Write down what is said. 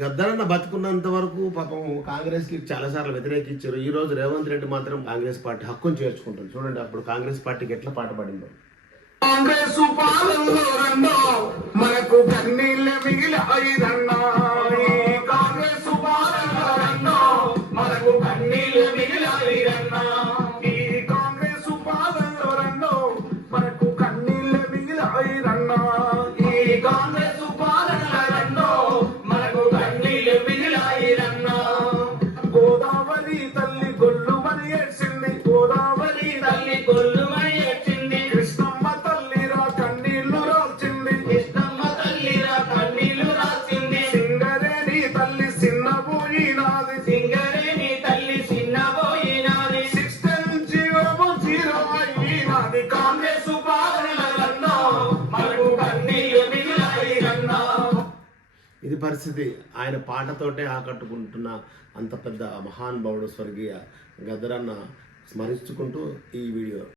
గద్దరన్న బతుకున్నంత వరకు పాపం కాంగ్రెస్కి చాలాసార్లు వ్యతిరేకించారు. ఈ రోజు రేవంత్ రెడ్డి మాత్రం కాంగ్రెస్ పార్టీ హక్కును చేర్చుకుంటుంది. చూడండి అప్పుడు కాంగ్రెస్ పార్టీకి ఎట్లా పాట పడిందో. కాంగ్రెస్ పాలనలో రన్నో మనకు కన్నీళ్ళ మిగిలాయిరన్నా. కాంగ్రెస్ పాలనలో రన్నో మనకు కన్నీళ్ళ మిగిలాయిరన్నా. ఈ కాంగ్రెస్ పాలనలో రన్నో మనకు కన్నీళ్ళ మిగిలాయిరన్నా. ఈ కాంగ్రెస్ పాలనలో రన్నో మనకు కన్నీళ్ళ మిగిలాయిరన్నా. గోదావరి తల్లి గొల్లుమని ఏడ్చింది, గోదావరి తల్లి గొల్లుమని ఏడ్చింది. కృష్ణమ్మ తల్లిరా కన్నీళ్లు రాల్చింది, కృష్ణమ్మ తల్లిరా కన్నీళ్లు రాల్చింది. సింగరేణి తల్లి చిన్నబోయినాది, సింగరేణి తల్లి చిన్నబోయినాది. 16 అయినాది కాంగ్రెస్ పాలనలన్నా మనకు కన్నీళ్లు మిగిలాయిరన్నా. ఇది పరిస్థితి. ఆయన పాటతోటే ఆకట్టుకుంటున్న అంత పెద్ద మహానుభావుడు స్వర్గీయ గద్దరన్న స్మరించుకుంటూ ఈ వీడియో